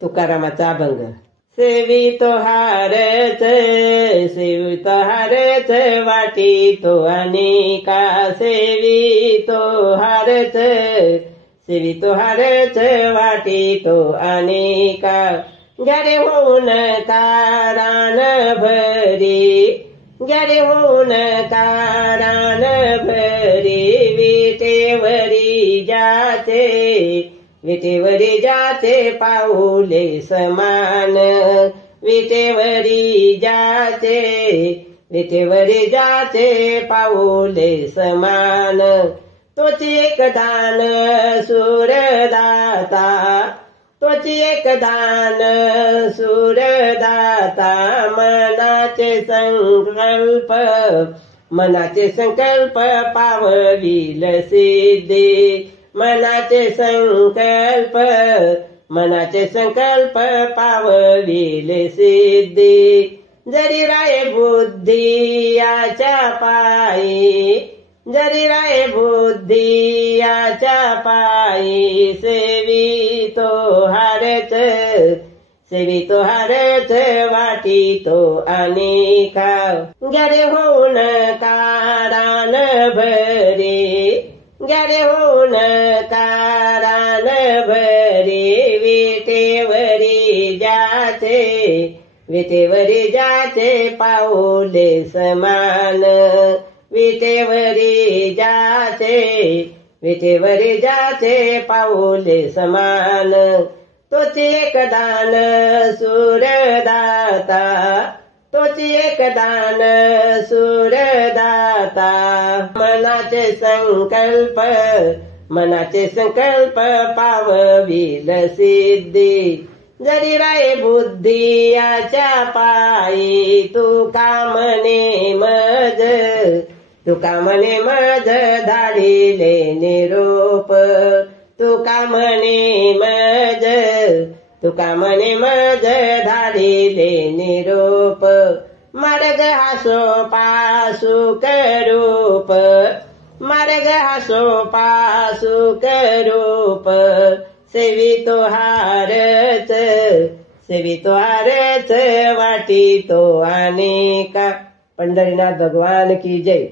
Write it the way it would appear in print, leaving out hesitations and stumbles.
तुकारामाचा अभंग। सेवितो हारच सेवितो हारच वाटी तो अनेका, सेवितो हारच सेवितो हारच वाटी तो अनेका। घरे होऊन कारण भरी, घरे होऊन कारण भरी, विटेवरी जाते विटेवरी जाते पाऊले समान, विटेवरी जाते विटेवरी जाते पाऊले समान। तोच एक दान सूरदाता, तोच एक दान सूरदाता। मनाचे संकल्प मनाचे संकल्प पावविल सिद्धी, मनाचे संकल्प मनाचे संकल्प पावविल सिद्धी। जरी राय बुद्धी याच्या पायी, जरी राय बुद्धी याच्या पायी, सेवितो हारच सेवितो हारच वाटी तो अनेका। घरे होऊन कारण भरी, घरे होऊन कारण भरी, विटेवरी जाते विटेवरी जाते पाऊले समान, विटेवरी जाते विटेवरी जाते पाऊले समान। तोच एक दान सूरदाता, तोच एक दान सूरदाता। मनाचे संकल्प मनाचे संकल्प पावविल सिद्धी। जरी राय बुद्धी याच्या पायी, तुका म्हणे मज तुका म्हणे मज धाडिले निरोप, तुका म्हणे मज तुका म्हणे मज धाडिले निरोप। मार्ग हासो पासुक रूप, मार्ग हासो पासुक रूप, सेवितो हारच सेवितो हारच वाटी तो अनेका। पंढरीनाथ भगवान की जय।